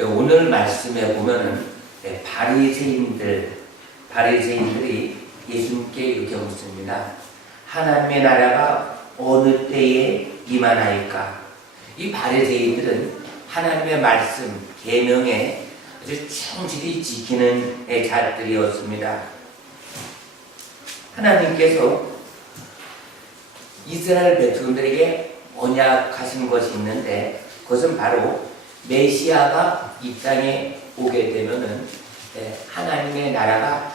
오늘 말씀에 보면은 바리새인들이 예수님께 이렇게 묻습니다. 하나님의 나라가 어느 때에 임하나이까? 이 바리새인들은 하나님의 말씀, 계명에 아주 충실히 지키는 자들이었습니다. 하나님께서 이스라엘 백성들에게 언약하신 것이 있는데 그것은 바로 메시아가 이 땅에 오게 되면은 하나님의 나라가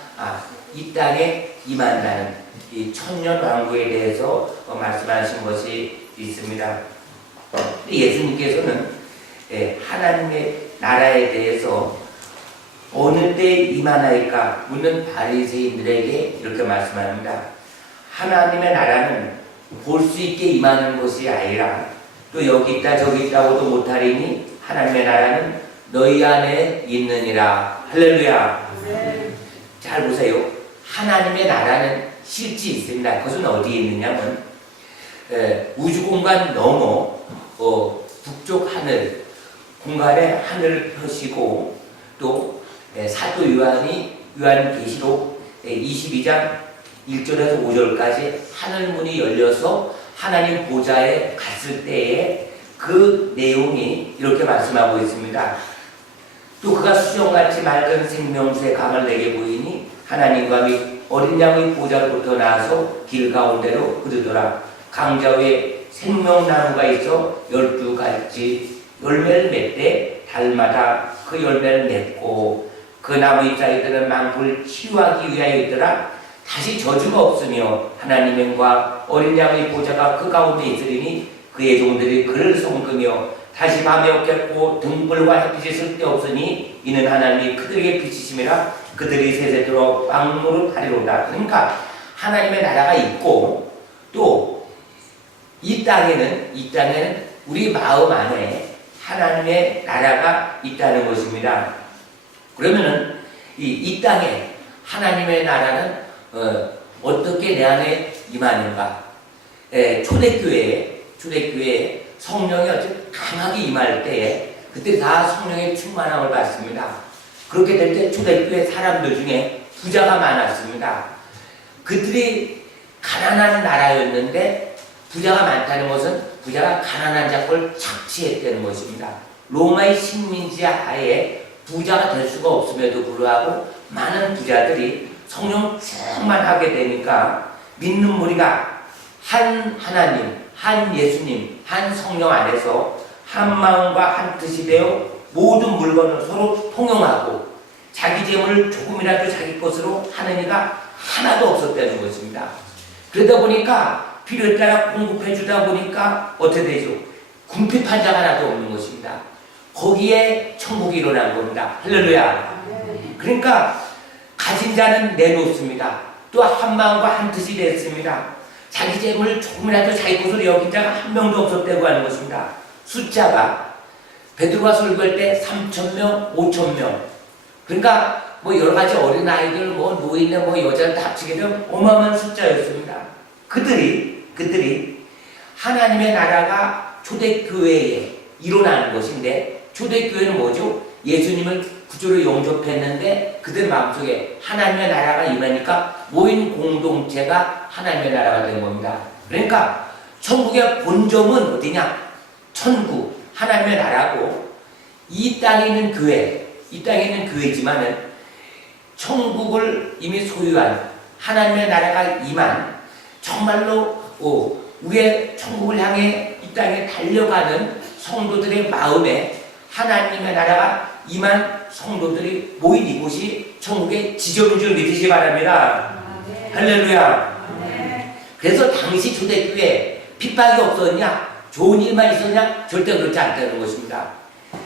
이 땅에 임한다는 이 천년 왕국에 대해서 말씀하신 것이 있습니다. 예수님께서는 하나님의 나라에 대해서 어느 때 임하나이까 묻는 바리새인들에게 이렇게 말씀합니다. 하나님의 나라는 볼 수 있게 임하는 것이 아니라 또 여기 있다 저기 있다고도 못하리니 하나님의 나라는 너희 안에 있느니라. 할렐루야. 네. 잘 보세요. 하나님의 나라는 실제 있습니다. 그것은 어디에 있느냐면 우주공간 넘어 북쪽 하늘 공간에 하늘을 펴시고 또 사도 요한계시록 22장 1절에서 5절까지 하늘문이 열려서 하나님 보좌에 갔을 때에 그 내용이 이렇게 말씀하고 있습니다. 또 그가 수정같이 맑은 생명수의 강을 내게 보이니 하나님과 및 어린 양의 보좌로부터 나와서 길 가운데로 흐르더라. 강자 위에 생명나무가 있어 12가지 열매를 맺되 달마다 그 열매를 맺고 그 나무 잎사귀들은 만국을 치유하기 위하여 있더라. 다시 저주가 없으며 하나님과 어린 양의 보좌가 그 가운데 있으리니 그의 종들이 그를 섬기며 다시 밤에 없겠고 등불과 햇빛이 쓸데없으니 이는 하나님이 그들에게 빛이심이라 그들이 세세토록 왕노릇 하리로다. 그러니까 하나님의 나라가 있고 또 이 땅에는 우리 마음 안에 하나님의 나라가 있다는 것입니다. 그러면은 이 땅에 하나님의 나라는 어떻게 내 안에 임하는가? 초대교회에 성령이 아주 강하게 임할 때에 그때 다 성령의 충만함을 받습니다. 그렇게 될 때 초대교회 사람들 중에 부자가 많았습니다. 그들이 가난한 나라였는데 부자가 많다는 것은 부자가 가난한 자를 착취했다는 것입니다. 로마의 식민지 하에 부자가 될 수가 없음에도 불구하고 많은 부자들이 성령 충만하게 되니까 믿는 무리가 한 하나님, 한 예수님, 한 성령 안에서 한 마음과 한 뜻이 되어 모든 물건을 서로 통용하고 자기 재물을 조금이라도 자기 것으로 하는 이가 하나도 없었다는 것입니다. 그러다 보니까 필요에 따라 공급해 주다 보니까 어떻게 되죠? 궁핍한 자가 하나도 없는 것입니다. 거기에 천국이 일어난 겁니다. 할렐루야. 그러니까 가진 자는 내놓습니다. 또 한 마음과 한 뜻이 됐습니다. 자기 재물을 조금이라도 자기 것으로 여긴 자가 한 명도 없었다고 하는 것입니다. 숫자가 베드로가 설교할 때 3,000명, 5,000명. 그러니까 여러 가지 어린 아이들, 노인네, 여자를 다 합치게 되면 어마어마한 숫자였습니다. 그들이 하나님의 나라가 초대교회에 일어나는 것인데 초대교회는 뭐죠? 예수님을 구주로 영접했는데 그들 마음속에 하나님의 나라가 임하니까 모인 공동체가 하나님의 나라가 된 겁니다. 그러니까 천국의 본점은 어디냐? 천국, 하나님의 나라고 이 땅에 있는 교회지만은 천국을 이미 소유한 하나님의 나라가 임한 정말로 우리의 천국을 향해 이 땅에 달려가는 성도들의 마음에 하나님의 나라가 임한 성도들이 모인 이곳이 천국의 지점인 줄 믿으시기 바랍니다. 할렐루야. 그래서 당시 초대교회에 핍박이 없었냐? 좋은 일만 있었냐? 절대 그렇지 않다는 것입니다.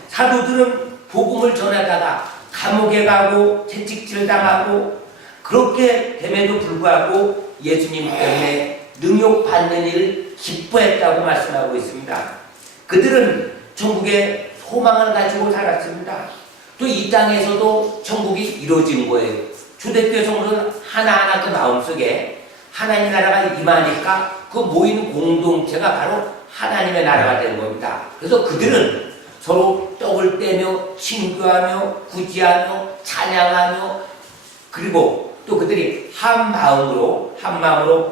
사도들은 복음을 전하다가 감옥에 가고 채찍질 당하고 그렇게 됨에도 불구하고 예수님 때문에 능욕받는 일을 기뻐했다고 말씀하고 있습니다. 그들은 천국의 소망을 가지고 살았습니다. 또 이 땅에서도 천국이 이루어진 거예요. 초대교회 성도는 하나하나 그 마음속에 하나님 나라가 임하니까 그 모인 공동체가 바로 하나님의 나라가 되는 겁니다. 그래서 그들은 서로 떡을 떼며 친교하며 구제하며 찬양하며 그리고 또 그들이 한 마음으로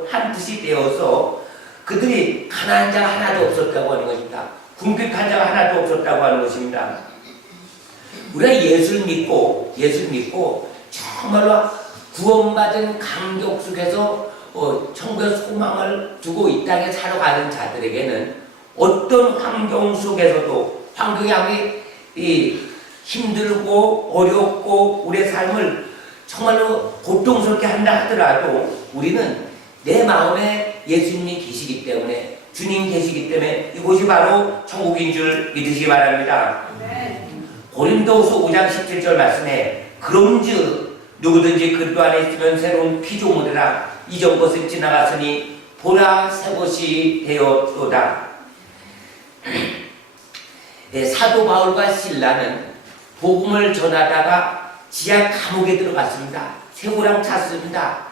한 뜻이 되어서 그들이 가난한 자가 하나도 없었다고 하는 것입니다. 궁핍한 자가 하나도 없었다고 하는 것입니다. 우리가 예수를 믿고 정말로 구원받은 감격 속에서 천국의 소망을 두고 이 땅에 살아가는 자들에게는 어떤 환경 속에서도 환경이 아무리 힘들고 어렵고 우리의 삶을 정말로 고통스럽게 한다 하더라도 우리는 내 마음에 예수님이 계시기 때문에 주님 계시기 때문에 이곳이 바로 천국인 줄 믿으시기 바랍니다. 고린도후서 5장 17절 말씀에 그런즉 누구든지 그리스도 안에 있으면 새로운 피조물이라 이전 것은 지나갔으니 보라 새 것이 되었도다. 사도 바울과 실라는 복음을 전하다가 지하 감옥에 들어갔습니다. 세고랑 찼습니다.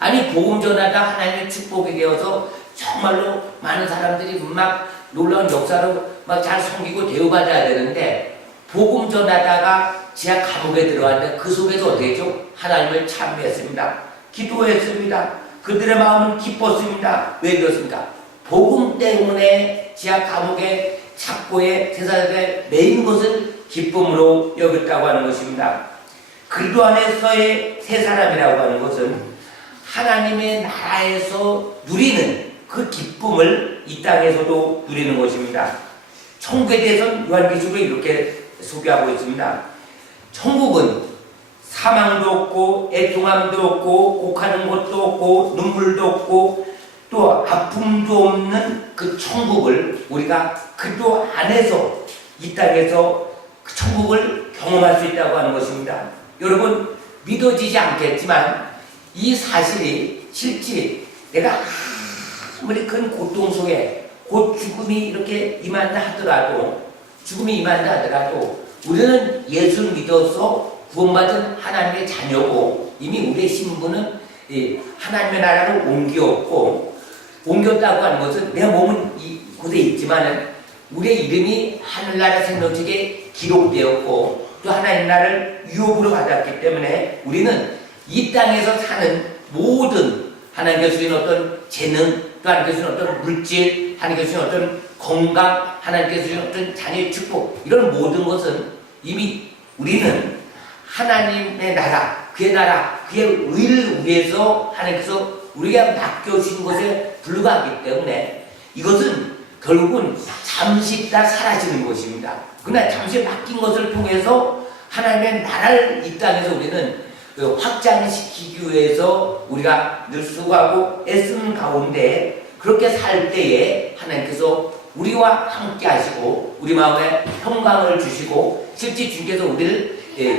아니 복음 전하다 하나님의 축복이 되어서 정말로 많은 사람들이 막 놀라운 역사로 막 잘 섬기고 대우받아야 되는데 복음 전하다가 지하 감옥에 들어왔는데 그 속에서 어떻게 했죠? 하나님을 찬미했습니다. 기도했습니다. 그들의 마음은 기뻤습니다. 왜 그렇습니까? 복음 때문에 지하 감옥에 착고에 제사장에 매인 것을 기쁨으로 여겼다고 하는 것입니다. 그리스도 안에서의 새 사람이라고 하는 것은 하나님의 나라에서 누리는 그 기쁨을 이 땅에서도 누리는 것입니다. 천국에 대해서는 요한계시록에 이렇게 소개하고 있습니다. 천국은 사망도 없고 애통함도 없고 곡하는 것도 없고 눈물도 없고 또 아픔도 없는 그 천국을 우리가 그리스도 안에서 이 땅에서 그 천국을 경험할 수 있다고 하는 것입니다. 여러분 믿어지지 않겠지만 이 사실이 실제 내가 아무리 큰 고통 속에 곧 죽음이 이렇게 임한다 하더라도 우리는 예수를 믿어서 구원받은 하나님의 자녀고 이미 우리의 신분은 하나님의 나라로 옮겼다고 하는 것은 내 몸은 이곳에 있지만 우리의 이름이 하늘나라 생명책에 기록되었고 또 하나님 나라를 유업으로 받았기 때문에 우리는 이 땅에서 사는 모든 하나님께 주신 어떤 재능 또 하나님께 주신 어떤 물질 하나님께 주신 어떤 건강 하나님께 주신 어떤 자녀의 축복 이런 모든 것은 이미 우리는 하나님의 나라 그의 의를 위해서 하나님께서 우리가 맡겨주신 것에 불과하기 때문에 이것은 결국은 잠시 있다 사라지는 것입니다. 그러나 잠시 맡긴 것을 통해서 하나님의 나라를 이 땅에서 우리는 확장시키기 위해서 우리가 늘 수고하고 애쓰는 가운데 그렇게 살 때에 하나님께서 우리와 함께 하시고 우리 마음에 평강을 주시고 실제 주께서 우리를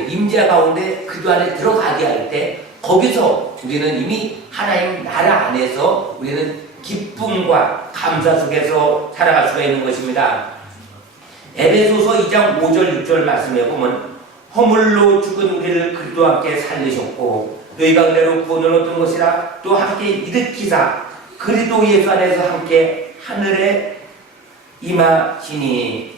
임재 가운데 그리스도 안에 들어가게 할 때 거기서 우리는 이미 하나님 나라 안에서 우리는 기쁨과 감사 속에서 살아갈 수가 있는 것입니다. 에베소서 2장 5절 6절 말씀에 보면 허물로 죽은 우리를 그리스도와 함께 살리셨고 너희가 은혜로 구원을 얻은 것이라 또 함께 일으키사 그리스도 예수 안에서 함께 하늘에 임하시니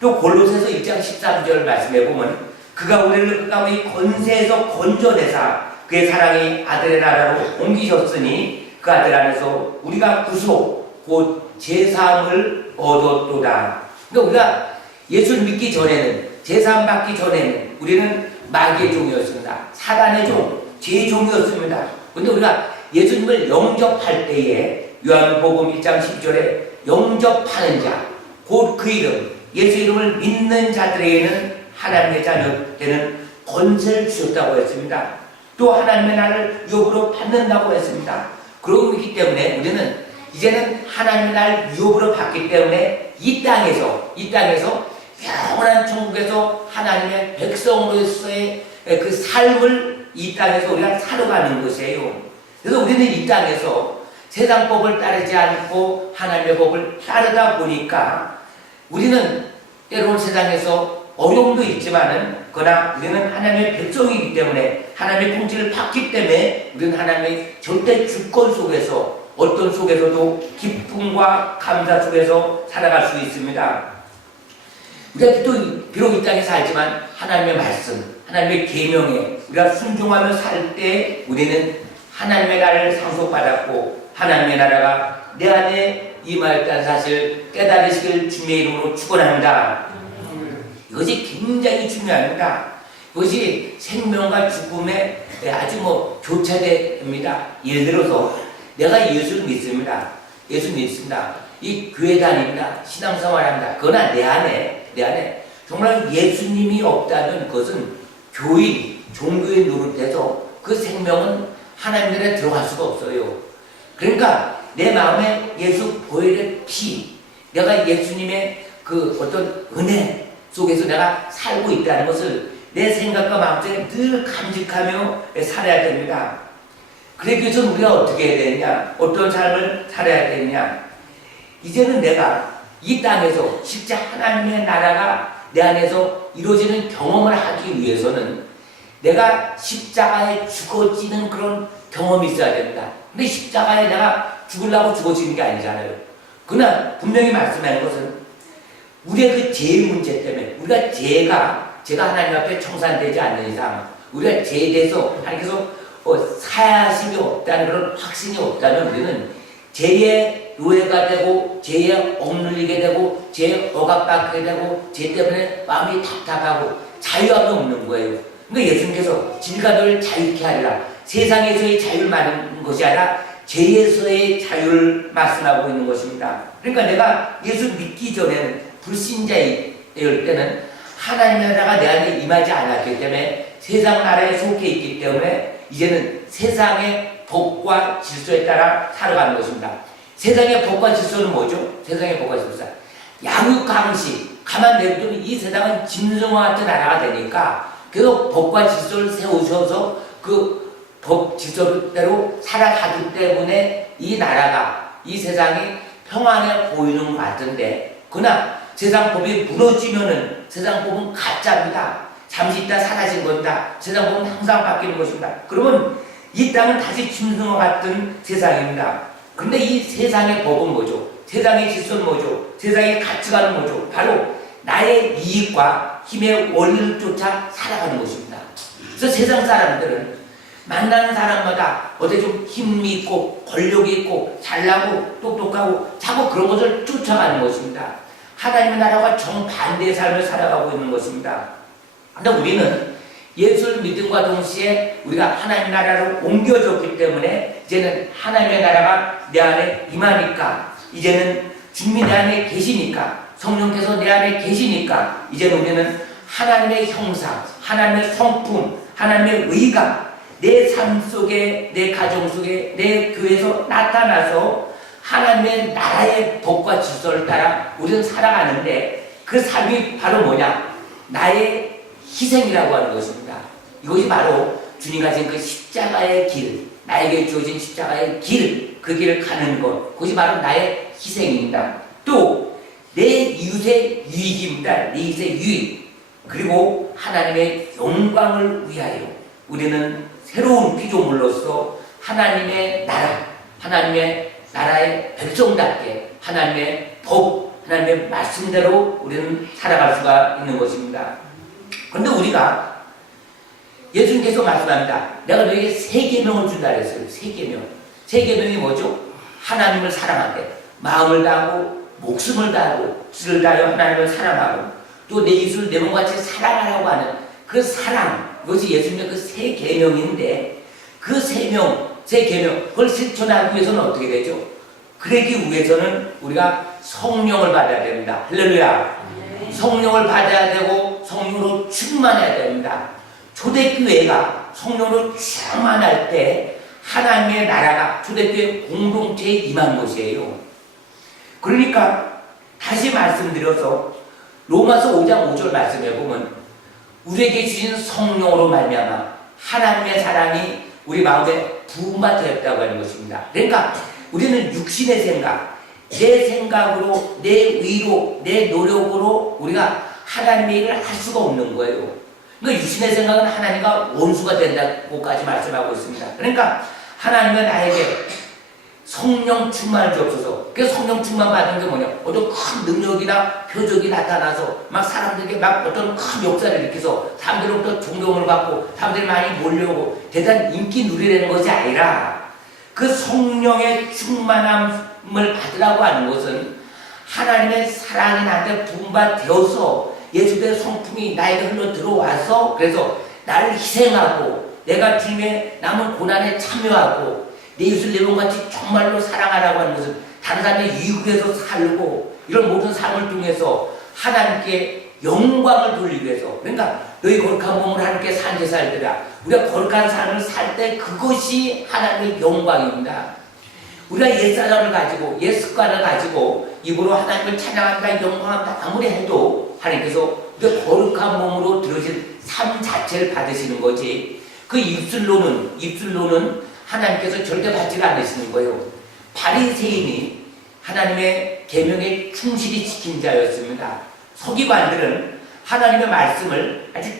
또 골로새서 1장 13절 말씀에 보면 그가 우리를 그 가운데 권세에서 건져내사 그의 사랑이 아들의 나라로 옮기셨으니 그 아들 안에서 우리가 구속 곧 제사함을 얻었도다. 그러니까 우리가 예수를 믿기 전에는 제사함 받기 전에는 우리는 마귀의 종이었습니다. 사단의 종, 죄의 종이었습니다. 그런데 우리가 예수님을 영접할 때에 요한복음 1장 12절에 영접하는 자, 곧 그 이름, 예수 이름을 믿는 자들에게는 하나님의 자녀 되는 권세를 주셨다고 했습니다. 또 하나님의 나라를 유업으로 받는다고 했습니다. 그렇기 때문에 우리는 이제는 하나님의 나라를 유업으로 받기 때문에 이 땅에서 영원한 천국에서 하나님의 백성으로서의 그 삶을 이 땅에서 우리가 살아가는 것이에요. 그래서 우리는 이 땅에서 세상 법을 따르지 않고 하나님의 법을 따르다 보니까 우리는 때로는 세상에서 어려움도 있지만은 그러나 우리는 하나님의 백성이기 때문에 하나님의 통치를 받기 때문에 우리는 하나님의 절대 주권 속에서 어떤 속에서도 기쁨과 감사 속에서 살아갈 수 있습니다. 우리가 또 비록 이 땅에 살지만 하나님의 말씀, 하나님의 계명에 우리가 순종하며 살 때 우리는 하나님의 나라를 상속받았고 하나님의 나라가 내 안에 임하였다는 사실 깨달으시길 주님의 이름으로 축원합니다. 이것이 굉장히 중요합니다. 이것이 생명과 죽음에 아주 교차됩니다. 예를 들어서 내가 예수를 믿습니다. 예수 믿습니다. 이 교회 다닙니다. 신앙생활합니다. 그러나 내 안에 정말 예수님이 없다면 그것은 교인, 종교의 노릇해서 그 생명은 하나님 나라에 들어갈 수가 없어요. 그러니까 내 마음에 예수 보혈의 피, 내가 예수님의 그 어떤 은혜 속에서 내가 살고 있다는 것을 내 생각과 마음속에 늘 간직하며 살아야 됩니다. 그러기 위해서 우리가 어떻게 해야 되느냐? 어떤 삶을 살아야 되느냐? 이제는 내가 이 땅에서 실제 하나님의 나라가 내 안에서 이루어지는 경험을 하기 위해서는 내가 십자가에 죽어지는 그런 경험이 있어야 됩니다. 근데 십자가에 내가 죽으려고 죽어지는 게 아니잖아요. 그러나 분명히 말씀하는 것은 우리의 그 죄의 문제 때문에 우리가 죄가 하나님 앞에 청산되지 않는 이상 우리가 죄에 대해서 하나님께서 사하심이 없다는 그런 확신이 없다면 우리는 죄의 노예가 되고 죄에 억눌리게 되고 죄에 억압받게 되고 죄 때문에 마음이 답답하고 자유함이 없는 거예요. 그러니까 예수님께서 질가도를 자유케 하리라. 세상에서의 자유를 말하는 것이 아니라 죄에서의 자유를 말씀하고 있는 것입니다. 그러니까 내가 예수 믿기 전에는 불신자일 때는 하나님의 나라가 내 안에 임하지 않았기 때문에 세상 나라에 속해 있기 때문에 이제는 세상의 법과 질서에 따라 살아가는 것입니다. 세상의 법과 질서는 뭐죠? 세상의 법과 질서. 양육강식, 가만 내두면 이 세상은 짐승과 같은 나라가 되니까 그래서 법과 질서를 세우셔서 그 법 질서대로 살아가기 때문에 이 나라가, 이 세상이 평안해 보이는 것 같은데 그러나 세상 법이 무너지면은 세상 법은 가짜입니다. 잠시 있다 사라진 겁니다. 세상 법은 항상 바뀌는 것입니다. 그러면 이 땅은 다시 짐승과 같은 세상입니다. 그런데 이 세상의 법은 뭐죠? 세상의 질서는 뭐죠? 세상의 가치관은 뭐죠? 바로 나의 이익과 힘의 원리를 쫓아 살아가는 것입니다. 그래서 세상 사람들은 만나는 사람마다 어디 좀 힘이 있고 권력이 있고 잘나고 똑똑하고 자꾸 그런 것을 쫓아가는 것입니다. 하나님의 나라와 정반대의 삶을 살아가고 있는 것입니다. 그런데 우리는 예수를 믿음과 동시에 우리가 하나님의 나라로 옮겨졌기 때문에 이제는 하나님의 나라가 내 안에 임하니까 이제는 주님이 내 안에 계시니까 성령께서 내 안에 계시니까 이제는 우리는 하나님의 형상, 하나님의 성품, 하나님의 의가 내 삶 속에, 내 가정 속에, 내 교회에서 나타나서 하나님의 나라의 법과 질서를 따라 우리는 살아가는데 그 삶이 바로 뭐냐? 나의 희생이라고 하는 것입니다. 이것이 바로 주님 가진 그 십자가의 길, 나에게 주어진 십자가의 길, 그 길을 가는 것, 그것이 바로 나의 희생입니다. 또 내 이웃의 유익입니다. 내 이웃의 유익. 그리고 하나님의 영광을 위하여 우리는 새로운 피조물로서 하나님의 나라, 하나님의 나라의 백성답게 하나님의 법, 하나님의 말씀대로 우리는 살아갈 수가 있는 것입니다. 그런데 우리가 예수님께서 말씀합니다. 내가 너에게 세 계명을 준다 그랬어요. 세 계명. 세 계명이 뭐죠? 하나님을 사랑하되 마음을 다하고 목숨을 다하고 뜻을 다하여 하나님을 사랑하고 또 내 이웃을 내 몸같이 사랑하라고 하는 그 사랑, 그것이 예수님의 그 세 계명인데 그 세 계명, 그걸 실천하기 위해서는 어떻게 되죠? 그러기 위해서는 우리가 성령을 받아야 됩니다. 할렐루야. 성령을 받아야 되고 성령으로 충만해야 됩니다. 초대교회가 성령으로 충만할 때 하나님의 나라가 초대교회 공동체에 임한 것이에요. 그러니까 다시 말씀드려서 로마서 5장 5절 말씀해 보면 우리에게 주신 성령으로 말미암아 하나님의 사랑이 우리 마음에 부음받게 했다고 하는 것입니다. 그러니까 우리는 육신의 생각, 내 생각으로, 내 의로, 내 노력으로 우리가 하나님의 일을 할 수가 없는 거예요. 그러니까 육신의 생각은 하나님과 원수가 된다고까지 말씀하고 있습니다. 그러니까 하나님은 나에게 성령 충만을 주옵소서. 그래서 성령 충만 받은 게 뭐냐? 어떤 큰 능력이나 표적이 나타나서 막 사람들에게 막 어떤 큰 역사를 일으켜서 사람들로부터 존경을 받고 사람들이 많이 몰려오고 대단한 인기 누리려는 것이 아니라 그 성령의 충만함을 받으라고 하는 것은 하나님의 사랑이 나한테 분발되어서 예수의 성품이 나에게 흘러 들어와서 그래서 나를 희생하고 내가 주님의 남은 고난에 참여하고 내 이웃을 내 몸같이 정말로 사랑하라고 하는 것은 다른 사람의 이익에서 살고 이런 모든 삶을 통해서 하나님께 영광을 돌리기 위해서 그러니까 너희 거룩한 몸을 하나님께 산 제사들아 우리가 거룩한 삶을 살 때 그것이 하나님의 영광입니다. 우리가 옛사람을 가지고 옛 습관을 가지고 입으로 하나님을 찬양한다 영광한다 아무리 해도 하나님께서 우리가 거룩한 몸으로 들어진 삶 자체를 받으시는 거지 그 입술로는 하나님께서 절대 받지 않으시는 거예요. 바리새인이 하나님의 계명에 충실히 지킨 자였습니다. 서기관들은 하나님의 말씀을 아주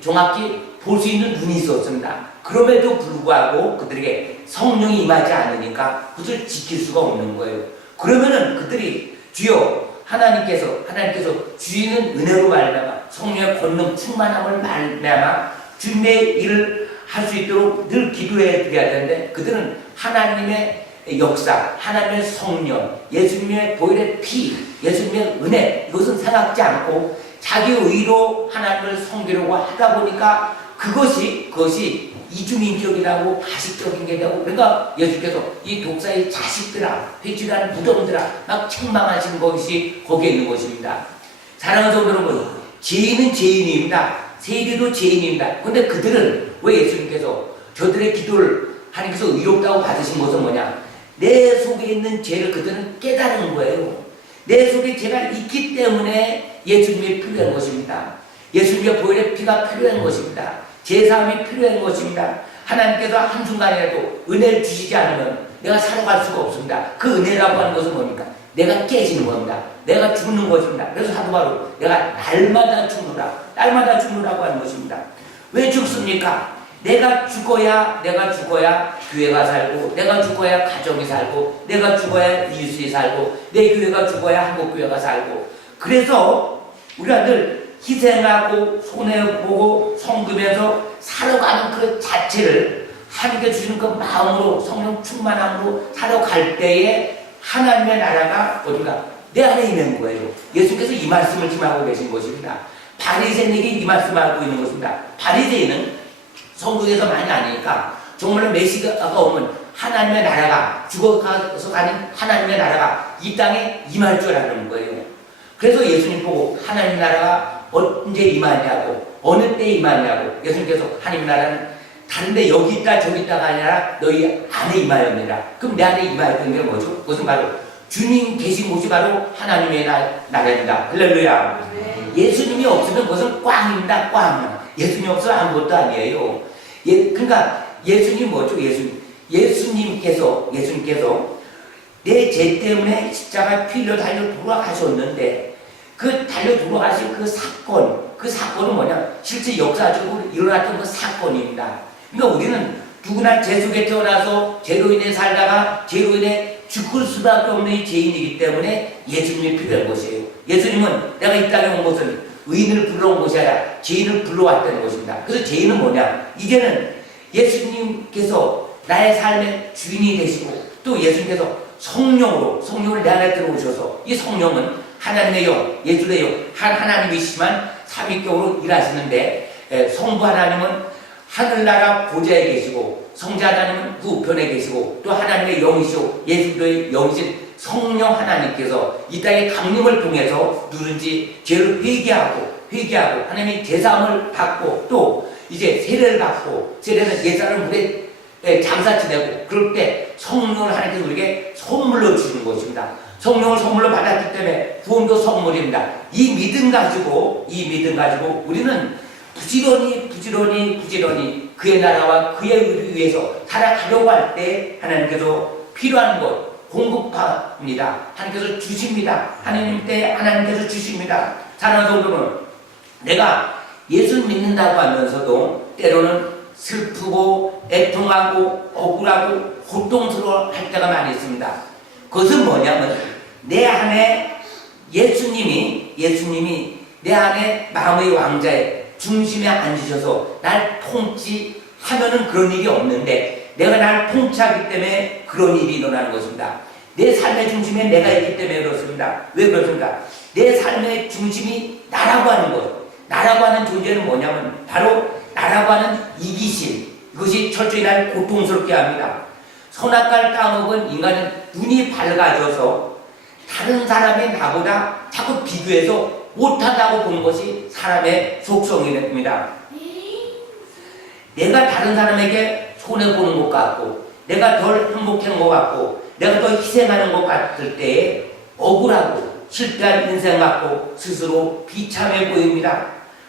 정확히 볼 수 있는 눈이 있었습니다. 그럼에도 불구하고 그들에게 성령이 임하지 않으니까 그것을 지킬 수가 없는 거예요. 그러면은 그들이 주여 하나님께서 주시는 은혜로 말미암아 성령의 권능 충만함을 말미암아 주님의 일을 할 수 있도록 늘 기도해 드려야 되는데 그들은 하나님의 역사, 하나님의 성령, 예수님의 보혈의 피, 예수님의 은혜 이것은 생각지 않고 자기 의로 하나님을 섬기려고 하다 보니까 그것이 이중인격이라고 가식적인 게 되고 그러니까 예수께서 이 독사의 자식들아 회칠한 무덤들아 막 책망하시는 것이 거기에 있는 것입니다. 사랑하는 성도 여러분 죄인은 죄인입니다. 세리도 죄인입니다. 그런데 그들은 왜 예수님께서 저들의 기도를 하나님께서 의롭다고 받으신 것은 뭐냐? 내 속에 있는 죄를 그들은 깨달은 거예요. 내 속에 죄가 있기 때문에 예수님이 필요한 것입니다. 예수님의 보혈의 피가 필요한 것입니다. 제사함이 필요한 것입니다. 하나님께서 한순간이라도 은혜를 주시지 않으면 내가 살아갈 수가 없습니다. 그 은혜라고 하는 것은 뭡니까? 내가 깨지는 겁니다. 내가 죽는 것입니다. 그래서 사도 바로 내가 날마다 죽노라고 하는 것입니다. 왜 죽습니까? 내가 죽어야 교회가 살고 내가 죽어야 가정이 살고 내가 죽어야 이웃이 살고 내 교회가 죽어야 한국교회가 살고 그래서 우리가 늘 희생하고 손해보고 섬기면서 살아가는 그 자체를 하나님께 주시는 그 마음으로 성령 충만함으로 살아갈 때에 하나님의 나라가 어디가 내 안에 있는 거예요. 예수께서 이 말씀을 지금 하고 계신 것입니다. 바리새인에게 이 말씀을 하고 있는 것입니다. 바리새인은 성경에서 많이 아니까 정말로 메시아가 오면 하나님의 나라가 죽어가서 가는 하나님의 나라가 이 땅에 임할 줄 아는 거예요. 그래서 예수님 보고 하나님의 나라가 언제 임하냐고 어느 때 임하냐고 예수님께서 하나님의 나라는 다른데 여기 있다 저기 있다가 아니라 너희 안에 임하였느니라. 그럼 내 안에 임하였던 게 뭐죠? 그것은 바로 주님 계신 곳이 바로 하나님의 나라입니다. 할렐루야. 예수님이 없으면 그것은 꽝입니다. 꽝. 예수님 없으면 아무것도 아니에요. 그러니까 예수님 뭐죠? 예수님께서 내 죄 때문에 십자가 필로 달려 돌아가셨는데 그 달려 돌아가신 그 사건은 뭐냐? 실제 역사적으로 일어났던 그 사건입니다. 그러니까 우리는 누구나 죄 속에 태어나서 죄로 인해 살다가 죄로 인해 죽을 수밖에 없는 이 죄인이기 때문에 예수님이 필요한 것이에요. 예수님은 내가 이 땅에 온 것은 의인을 불러온 것이 아니라 죄인을 불러왔다는 것입니다. 그래서 죄인은 뭐냐? 이제는 예수님께서 나의 삶의 주인이 되시고 또 예수님께서 성령으로 내 안에 들어오셔서 이 성령은 하나님의 영, 예수의 영, 하나님이시지만 삼위격으로 일하시는데 성부 하나님은 하늘나라 보좌에 계시고 성자 하나님은 그 우편에 계시고 또 하나님의 영이시오 예수의 영이신 성령 하나님께서 이 땅의 강림을 통해서 누군지 죄를 회개하고 하나님의 제사함을 받고 또 이제 세례를 받고 세례는 옛사람을 물에 장사 지내고 그럴 때 성령을 하나님께서 우리에게 선물로 주시는 것입니다. 성령을 선물로 받았기 때문에 구원도 선물입니다. 이 믿음 가지고 우리는 부지런히 그의 나라와 그의 의를 위해서 살아가려고 할 때 하나님께서 필요한 것 공급합니다. 하나님께서 주십니다. 하나님께서 주십니다. 사랑하는 성도는 내가 예수 믿는다고 하면서도 때로는 슬프고 애통하고 억울하고 고통스러워 할 때가 많이 있습니다. 그것은 뭐냐면 내 안에 예수님이 내 안에 마음의 왕자의 중심에 앉으셔서 날 통치하면은 그런 일이 없는데, 내가 날 통치하기 때문에 그런 일이 일어나는 것입니다. 내 삶의 중심에 내가 있기 때문에 그렇습니다. 왜 그렇습니까? 내 삶의 중심이 나라고 하는 것, 나라고 하는 존재는 뭐냐면 바로 나라고 하는 이기심, 이것이 철저히 날 고통스럽게 합니다. 선악과를 따먹은 인간은 눈이 밝아져서 다른 사람의 나보다 자꾸 비교해서 못한다고 보는 것이 사람의 속성입니다. 내가 다른 사람에게 손해보는 것 같고, 내가 덜 행복한 것 같고, 내가 더 희생하는 것 같을 때에 억울하고 실패한 인생 같고 스스로 비참해 보입니다.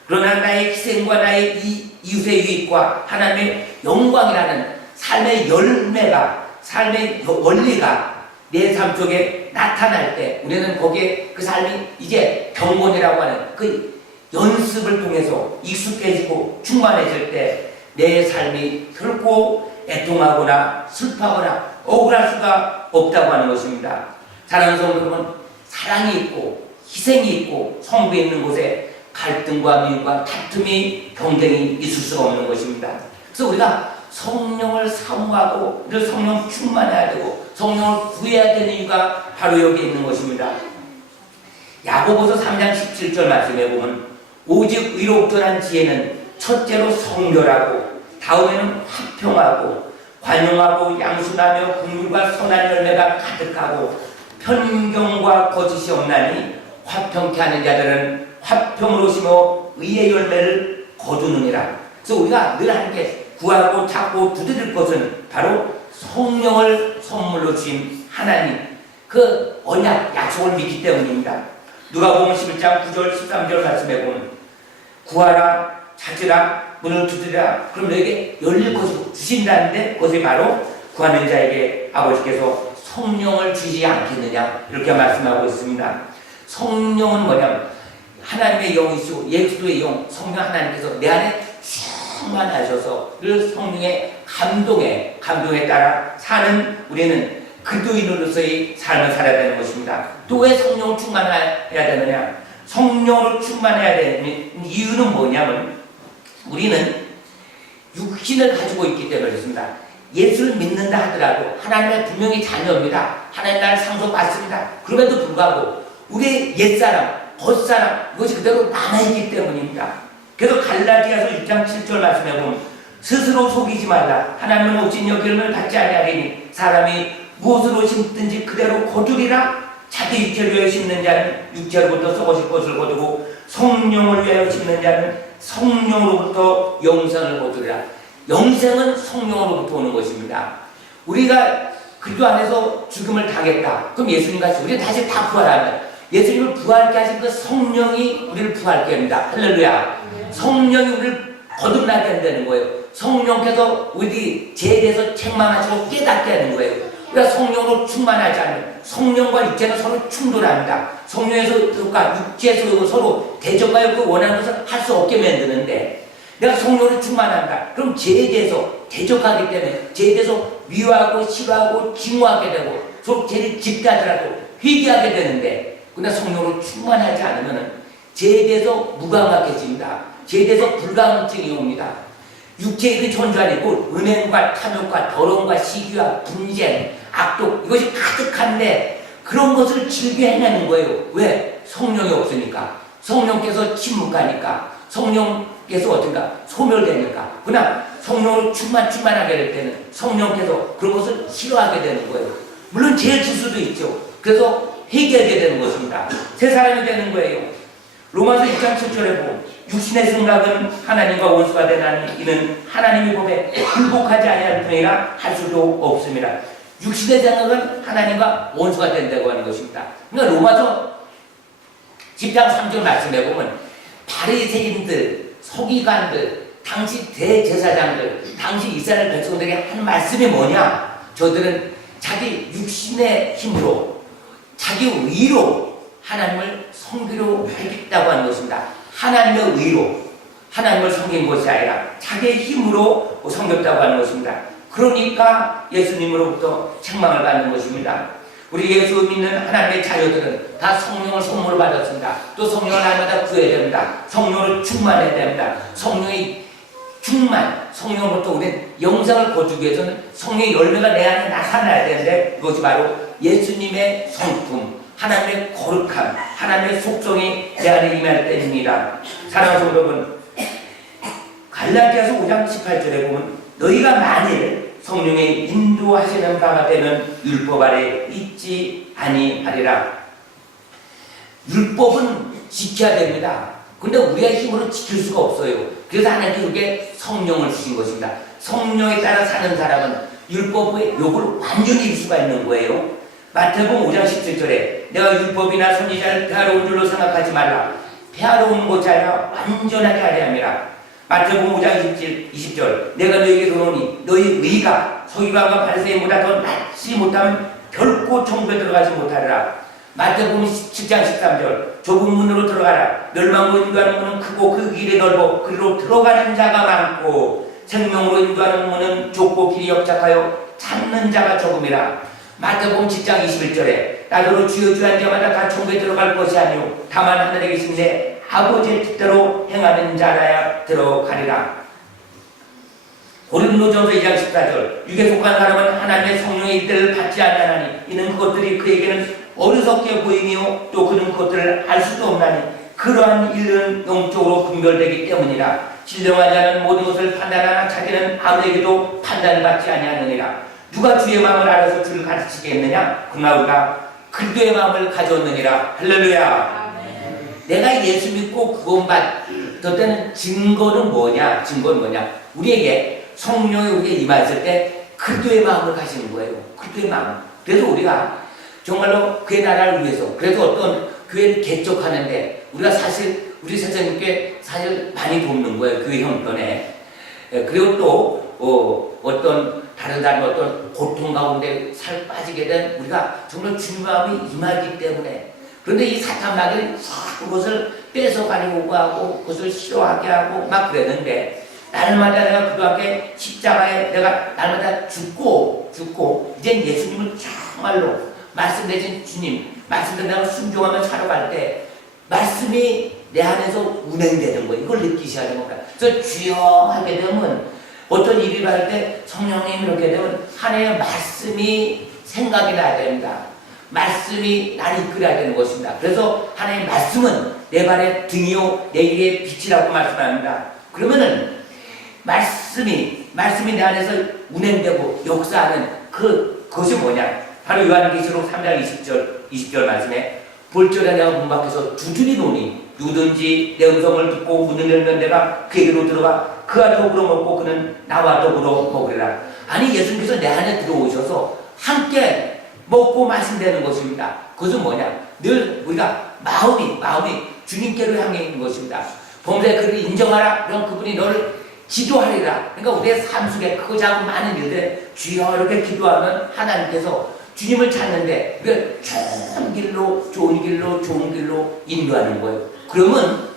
그러나 나의 희생과 나의 이웃의 유익과 하나님의 영광이라는 삶의 열매가, 삶의 원리가 내 삶 속에 나타날 때 우리는 거기에 그 삶이 이제 경건이라고 하는 그 연습을 통해서 익숙해지고 충만해질 때 내 삶이 결코 애통하거나 슬퍼하거나 억울할 수가 없다고 하는 것입니다. 사랑하는 성도 여러분, 사랑이 있고 희생이 있고 성부에 있는 곳에 갈등과 미움과 다툼이 경쟁이 있을 수가 없는 것입니다. 그래서 우리가 성령을 사모하고 늘 성령 충만해야 되고 성령을 구해야 되는 이유가 바로 여기에 있는 것입니다. 야고보서 3장 17절 말씀에 보면 오직 의로부터 난 지혜는 첫째로 성결하고 다음에는 화평하고 관용하고 양순하며 긍휼과 선한 열매가 가득하고 편경과 거짓이 없나니 화평케 하는 자들은 화평으로 심어 의의 열매를 거두느니라. 그래서 우리가 늘 함께 구하고 찾고 두드릴 것은 바로 성령을 선물로 주신 하나님 그 언약 약속을 믿기 때문입니다. 누가복음 11장 9절 13절 말씀에 보면 구하라 찾으라 문을 두드리라 그럼 너에게 열릴 것을 주신다는데 그것이 바로 구하는 자에게 아버지께서 성령을 주지 않겠느냐 이렇게 말씀하고 있습니다. 성령은 뭐냐면 하나님의 영이시고 예수의 영 성령 하나님께서 내 안에 충만하셔서 늘 성령의 감동에 따라 사는 우리는 그리스도인으로서의 삶을 살아야 되는 것입니다. 또 왜 성령을 충만해야 되느냐? 성령으로 충만해야 되는 이유는 뭐냐면 우리는 육신을 가지고 있기 때문에 그렇습니다. 예수를 믿는다 하더라도 하나님의 분명히 자녀입니다. 하나님 나를 상속받습니다. 그럼에도 불구하고 우리의 옛사람, 겉사람 이것이 그대로 남아있기 때문입니다. 그래서 갈라디아서 6장 7절 말씀해 보면 스스로 속이지 말라. 하나님은 오직 여김을 받지 아니하리니 사람이 무엇으로 심든지 그대로 거두리라. 자기 육체를 위하여 심는 자는 육체로부터 썩어질 것을 거두고 성령을 위하여 심는 자는 성령으로부터 영생을 거두리라. 영생은 성령으로부터 오는 것입니다. 우리가 그리스도 안에서 죽음을 당했다. 그럼 예수님같이 우리 다시 다 부활하면 예수님을 부활케 하신 그 성령이 우리를 부활케 합니다. 할렐루야. 성령이 우리를 거듭나게 한다는 거예요. 성령께서 우리 죄에 대해서 책망하시고 깨닫게 하는 거예요. 우리가 성령으로 충만하지 않으면 성령과 육체는 서로 충돌합니다. 성령에서가 육체에서 서로 대적하여 그 원하는 것을 할 수 없게 만드는데 내가 성령으로 충만한다. 그럼 죄에 대해서 대적하기 때문에 죄에 대해서 미워하고 싫어하고 증오하게 되고 서로 죄를 집대하더라도 회개하게 되는데 근데 성령으로 충만하지 않으면 죄에 대해서 무감각해집니다. 죄에 대해서 불감증이 옵니다. 육체의 그 전주 안에 있고 음행과 탐욕과 더러움과 시기와 분쟁, 악독 이것이 가득한데 그런 것을 즐겨 해내는 거예요. 왜? 성령이 없으니까. 성령께서 침묵하니까. 성령께서 어떤가? 소멸되니까. 그러나 성령으로 충만하게 될 때는 성령께서 그런 것을 싫어하게 되는 거예요. 물론 죄를 질 수도 있죠. 그래서 회개하게 되는 것입니다. 새 사람이 되는 거예요. 로마서 1장 7절에 보면 육신의 생각은 하나님과 원수가 되나니 이는 하나님의 법에 굴복하지 아니할 뿐이라 할 수도 없습니다. 육신의 생각은 하나님과 원수가 된다고 하는 것입니다. 그러니까 로마서 10장 3절 말씀해 보면 바리새인들, 서기관들, 당시 대제사장들, 당시 이스라엘 백성들에게 한 말씀이 뭐냐? 저들은 자기 육신의 힘으로 자기 의로 하나님을 섬기려 하겠다고 하는 것입니다. 하나님의 의로 하나님을 섬긴 것이 아니라 자기의 힘으로 섬겼다고 하는 것입니다. 그러니까 예수님으로부터 책망을 받는 것입니다. 우리 예수 믿는 하나님의 자녀들은 다 성령을 선물을 받았습니다. 또 성령을 날마다 구해야 됩니다. 성령을 충만해야 됩니다. 성령의 충만, 성령으로부터 우리는 영생을 거두기 위해서는 성령의 열매가 내 안에 나타나야 되는데 그것이 바로 예수님의 성품, 하나님의 거룩함, 하나님의 속성이 내 안에 임할 때입니다. 사랑하는 성도 여러분, 갈라디아서 5장 18절에 보면 너희가 만일 성령의 인도하시는 바가 되면 율법 아래 있지 아니하리라. 율법은 지켜야 됩니다. 근데 우리가 힘으로 지킬 수가 없어요. 그래서 하나님께 우리에게 성령을 주신 것입니다. 성령에 따라 사는 사람은 율법의 욕을 완전히 이길 수가 있는 거예요. 마태복음 5장 17절에 내가 율법이나 선지자를 폐하러온 줄로 생각하지 말라. 폐하러온 것이 아니라 완전하게 하려 함이라. 마태복음 5장 20절 내가 너희에게 이르노니 너희 의가 서기관과 바리새인보다 더 낫지 못하면 결코 천국에 들어가지 못하리라. 마태복음 7장 13절 좁은 문으로 들어가라. 멸망으로 인도하는 문은 크고 그 길이 넓어 그리로 들어가는 자가 많고 생명으로 인도하는 문은 좁고 길이 협착하여 찾는 자가 적음이라. 마태복음 7장 21절에 나더러 주여 주여 한 자마다 다 천국에 들어갈 것이 아니오 다만 하늘에 계신 내 아버지의 뜻대로 행하는 자라야 들어가리라. 고린도전서 2장 14절 육에 속한 사람은 하나님의 성령의 일들을 받지 않나니 이는 그것들이 그에게는 어리석게 보이며 또 그는 그것들을 알 수도 없나니 그러한 일은 영적으로 분별되기 때문이라. 신령한 자는 모든 것을 판단하나 자기는 아무에게도 판단을 받지 아니하느니라. 누가 주의 마음을 알아서 주를 가르치겠느냐? 그러나 우리가 그리스도의 마음을 가졌느니라. 할렐루야. 내가 예수 믿고 구원받았다는 증거는 뭐냐? 증거는 뭐냐? 우리에게 성령이 우리에게 임하였을 때 그리스도의 마음을 가지는 거예요. 그리스도의 마음. 그래서 우리가 정말로 그의 나라를 위해서 그래서 어떤 교회를 개척하는데 우리가 사실 우리 선생님께 사실 많이 돕는 거예요. 교회 형편에. 그리고 또 어떤 다른 어떤 고통 가운데 살 빠지게 된 우리가 정말 주님의 마음이 임하기 때문에. 그런데 이 사탄 마귀는 그것을 뺏어가려고 하고 그것을 싫어하게 하고 막 그랬는데 날마다 내가 그도하게 십자가에 내가 날마다 죽고 이젠 예수님을 정말로 말씀되신 주님 말씀대로 내가 순종하며 살아갈 때 말씀이 내 안에서 운행되는 거예요. 이걸 느끼셔야 되는 겁니다. 그래서 주여 하게 되면 어떤 일을 할 때 성령님 이렇게 되면 하나님의 말씀이 생각이 나야 됩니다. 말씀이 나를 이끌어야 되는 것입니다. 그래서 하나님의 말씀은 내 발의 등이요 내 길의 빛이라고 말씀합니다. 그러면은 말씀이 내 안에서 운행되고 역사하는 그것이 뭐냐? 바로 요한계시록 3장 20절 말씀에 볼지어다 내가 문 밖에서 두드리 노니 누구든지 내 음성을 듣고 문을 열면 내가 그에게로 들어가 그와 더불어 먹고 그는 나와 더불어 먹으리라. 아니 예수님께서 내 안에 들어오셔서 함께 먹고 마신다는 것입니다. 그것은 뭐냐? 늘 우리가 마음이 주님께로 향해 있는 것입니다. 범죄 그를 인정하라. 그럼 그분이 너를 기도하리라. 그러니까 우리의 삶 속에 크고 작은 많은 일들 주여 이렇게 기도하면 하나님께서 주님을 찾는데 우리가 좋은 길로 인도하는 거예요. 그러면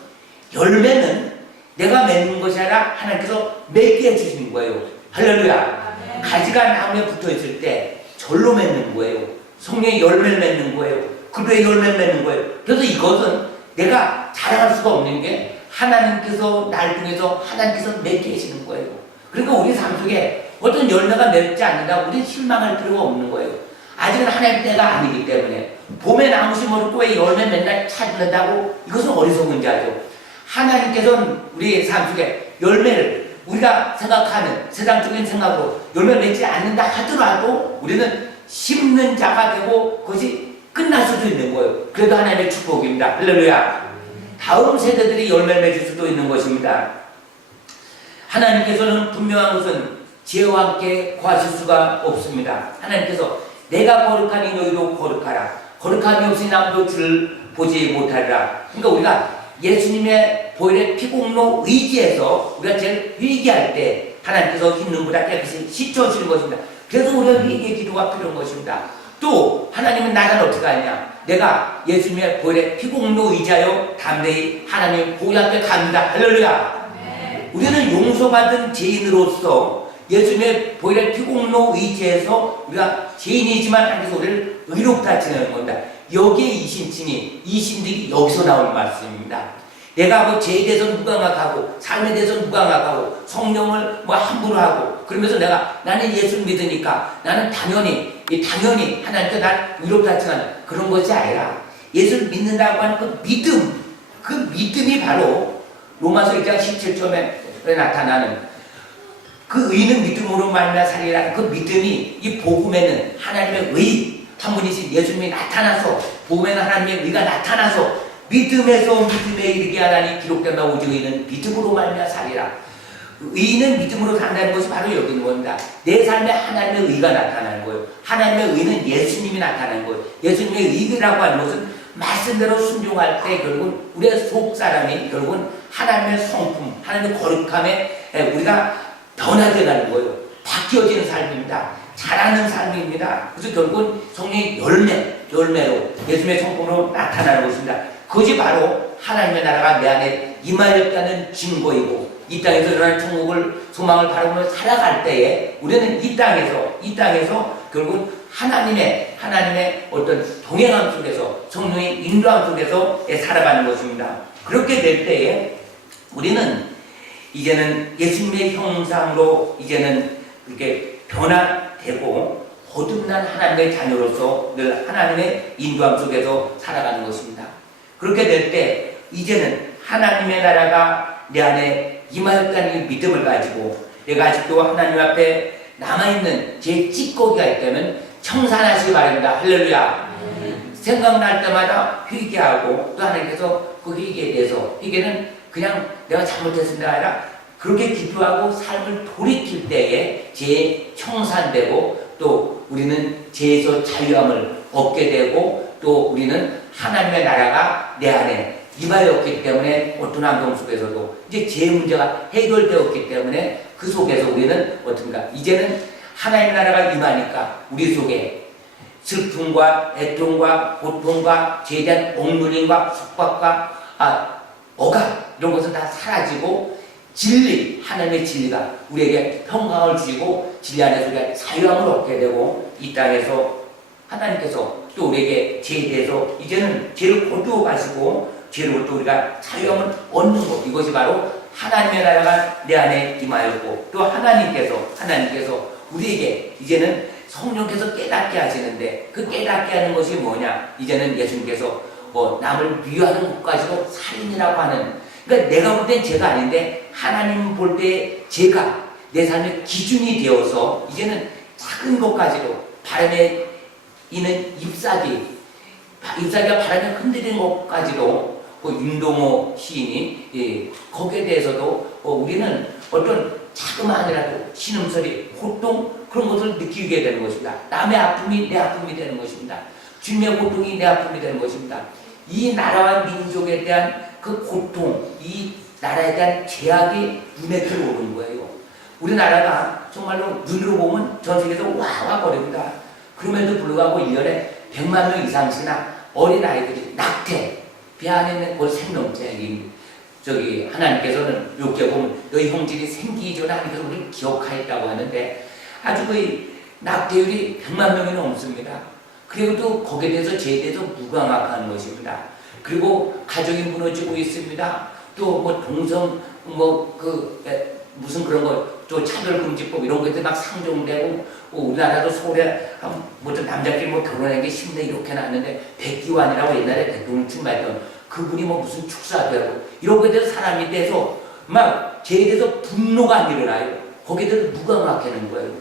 열매는 내가 맺는 것이 아니라 하나님께서 맺게 해주시는 거예요. 할렐루야. 가지가 나무에 붙어 있을 때 절로 맺는 거예요. 성령의 열매를 맺는 거예요. 그리스도의 열매를 맺는 거예요. 그래서 이것은 내가 자랑할 수가 없는 게 하나님께서 날 통해서 하나님께서 맺게 해주시는 거예요. 그러니까 우리 삶 속에 어떤 열매가 맺지 않는다고 우리는 실망할 필요가 없는 거예요. 아직은 하나님 때가 아니기 때문에 봄에 나무 심어도 왜 열매 맨날 찾는다고 이것은 어리석은 자죠. 하나님께서는 우리의 삶 속에 열매를 우리가 생각하는 세상적인 생각으로 열매 맺지 않는다 하더라도 우리는 심는 자가 되고 그것이 끝날 수도 있는 거예요. 그래도 하나님의 축복입니다. 할렐루야. 다음 세대들이 열매를 맺을 수도 있는 것입니다. 하나님께서는 분명한 것은 지혜와 함께 거하실 수가 없습니다. 하나님께서 내가 거룩하니 너희도 거룩하라. 거룩함이 없으니 아무도 주를 보지 못하리라. 그러니까 우리가 예수님의 보혈의 피공로 의지해서 우리가 제일 회개할 때 하나님께서 흰눈보다 깨끗이 씻어주는 것입니다. 그래서 우리가 회개 기도가 필요한 것입니다. 또 하나님은 나를 어떻게 하냐? 내가 예수님의 보혈의 피공로 의지하여 담대히 하나님 보혈 앞에 갑니다. 할렐루야. 우리는 용서받은 죄인으로서 예수님의 보혈의 피공로 의지해서 우리가 죄인이지만 하나님께서 우리를 의롭다 지내는 겁니다. 여기에 이 신들이 여기서 나오는 말씀입니다. 내가 뭐 죄에 대해서 무감각하고 삶에 대해서 무감각하고 성령을 뭐 함부로 하고 그러면서 나는 예수를 믿으니까 나는 당연히 하나님께 날 의롭다 지내는 그런 것이 아니라 예수를 믿는다고 하는 그 믿음이 바로 로마서 1장 17절에 나타나는 그 의는 믿음으로 말미암아 살리라. 그 믿음이 이 복음에는 하나님의 의 한 분이신 예수님이 나타나서 복음에는 하나님의 의가 나타나서 믿음에서 믿음에 이르게 하나니 기록된다. 오직 의는 믿음으로 말미암아 살리라. 의는 믿음으로 산다는 것이 바로 여기 있는 겁니다. 내 삶에 하나님의 의가 나타나는 거예요. 하나님의 의는 예수님이 나타나는 거예요. 예수님의 의라고 하는 것은 말씀대로 순종할 때 결국은 우리의 속 사람이 결국은 하나님의 성품, 하나님의 거룩함에 우리가 변화되어 가는 거예요. 바뀌어지는 삶입니다. 자라는 삶입니다. 그래서 결국은 성령의 열매로 예수님의 성품으로 나타나는 것입니다. 그것이 바로 하나님의 나라가 내 안에 임하였다는 증거이고 이 땅에서 일어난 천국을 소망을 바라보며 살아갈 때에 우리는 이 땅에서 결국 하나님의 어떤 동행함 속에서 성령의 인도함 속에서 살아가는 것입니다. 그렇게 될 때에 우리는 이제는 예수님의 형상으로 이제는 이렇게 변화되고 거듭난 하나님의 자녀로서 늘 하나님의 인도함 속에서 살아가는 것입니다. 그렇게 될 때 이제는 하나님의 나라가 내 안에 임하였다는 믿음을 가지고 내가 아직도 하나님 앞에 남아있는 제 찌꺼기가 있다면 청산하시기 바랍니다. 할렐루야. 생각날 때마다 회개하고 또 하나님께서 그 회개에 대해서 회개는 그냥 내가 잘못했습니다 아니라 그렇게 기도하고 삶을 돌이킬 때에 죄 청산되고 또 우리는 죄에서 자유함을 얻게 되고 또 우리는 하나님의 나라가 내 안에 임하였기 때문에 어떤 환경 속에서도 이제 죄 문제가 해결되었기 때문에 그 속에서 우리는 어떤가 이제는 하나님의 나라가 임하니까 우리 속에 슬픔과 애통과 고통과 죄에 대한 억눌림과 속박과 억압 이런 것은 다 사라지고 진리, 하나님의 진리가 우리에게 평강을 주시고 진리 안에서 우리가 자유함을 얻게 되고 이 땅에서 하나님께서 또 우리에게 죄에 대해서 이제는 죄를 거두어 가시고 죄로부터 우리가 자유함을 얻는 것 이것이 바로 하나님의 나라가 내 안에 임하였고 또 하나님께서 우리에게 이제는 성령께서 깨닫게 하시는데 그 깨닫게 하는 것이 뭐냐 이제는 예수님께서 남을 미워하는 것 가지고 살인이라고 하는 그러니까 내가 볼 땐 죄가 아닌데 하나님 볼 때 죄가 내 삶의 기준이 되어서 이제는 작은 것 가지고 바람에 있는 잎사귀가 바람에 흔들리는 것 가지고 윤동호 시인이 거기에 대해서도 우리는 어떤 자그마하니라도 신음소리, 고통 그런 것을 느끼게 되는 것입니다. 남의 아픔이 내 아픔이 되는 것입니다. 주님의 고통이 내 아픔이 되는 것입니다. 이 나라와 민족에 대한 그 고통, 이 나라에 대한 제약이 눈에 들어오는 거예요. 우리나라가 정말로 눈으로 보면 전 세계에서 와와거립니다. 그럼에도 불구하고 1년에 100만 명 이상씩이나 어린아이들이 낙태, 배 안에 있는 그 생명체, 하나님께서는 여기에 보면 너희 형질이 생기기 전에 하나님께서 우리를 기억하였다고 하는데 아주 그 낙태율이 100만 명이 넘습니다. 그리고 거기에 대해서 죄에 대해서 무감각하는 것입니다. 그리고 가정이 무너지고 있습니다. 또 동성 무슨 그런 거 또 차별금지법 이런 것들 막 상정되고 우리나라도 서울에 남자끼리 결혼하는 게 10대 이렇게 났는데 백기환이라고 옛날에 대통령 출마했던 그분이 무슨 축사되고 이런 것에 대해서 사람이 돼서 막 죄에 대해서 분노가 안 일어나요. 거기에 대해서 무감각하는 거예요.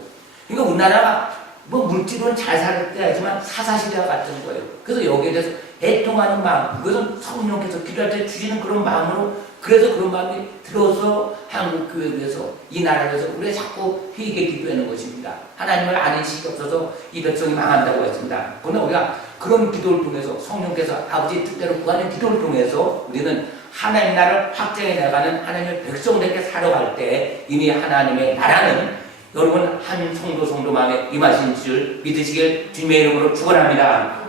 그러니까 우리나라가 물질은 잘 살 때 하지만 사사시대와 같은 거예요. 그래서 여기에 대해서 애통하는 마음, 그것은 성령께서 기도할 때 주시는 그런 마음으로 그래서 그런 마음이 들어서 한국교회에서 이 나라에서 우리가 자꾸 회개 기도하는 것입니다. 하나님을 아는 지식이 없어서 이 백성이 망한다고 했습니다. 그러나 우리가 그런 기도를 통해서 성령께서 아버지의 뜻대로 구하는 기도를 통해서 우리는 하나님 나라를 확장해 나가는 하나님의 백성들에게 살아갈 때 이미 하나님의 나라는 여러분 한 성도 마음에 임하신 줄 믿으시길 주님의 이름으로 축원합니다.